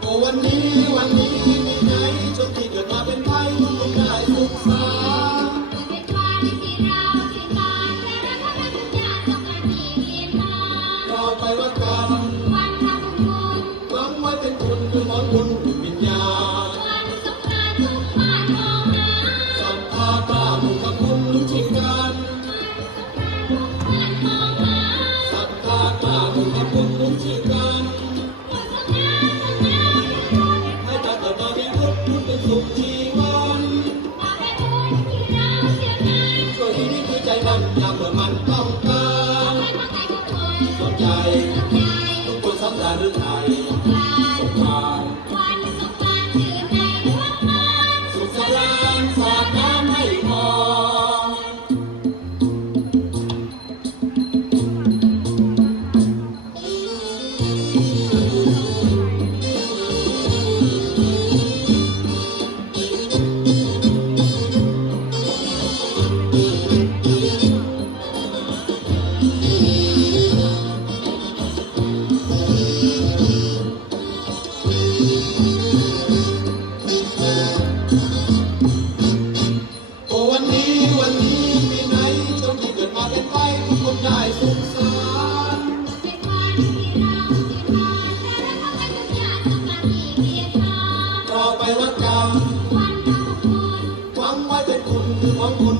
โอ้วันนี้มีไหนชนที่เกิดมาเป็นไทยทุกคนได้ศึกษาเป็นวันที่เราที่บ้านและรักพระราชาต้องการมีเกียรติมาเราไปวัดกัน วันทำบุญหวังไว้เป็นคุณคือหมอนบุญวิญญาณวันสงกรานต์ทุกบ้านมองหาศรัทธากล้าบุญกับคุณรู้ชิงกันบ้านมองหาศรัทธากล้าบุญกับคุณรู้ชิงกันให้ตาเกิดมามีพุทธคุณเป็นสุขชีวันช่วยที่นี่คือใจมันยามเมื่อมันต้องการสนใจทุกคนสำราญหรือไทยสงกรานต์สุขสลานสาดน้ำให้พอวันนี้ปีไหนชนที่เกิดมาเป็นไทยทุกคนได้สุขสันต์เราไปวัดกันหวังไว้เป็นคุณคือหวังบุญ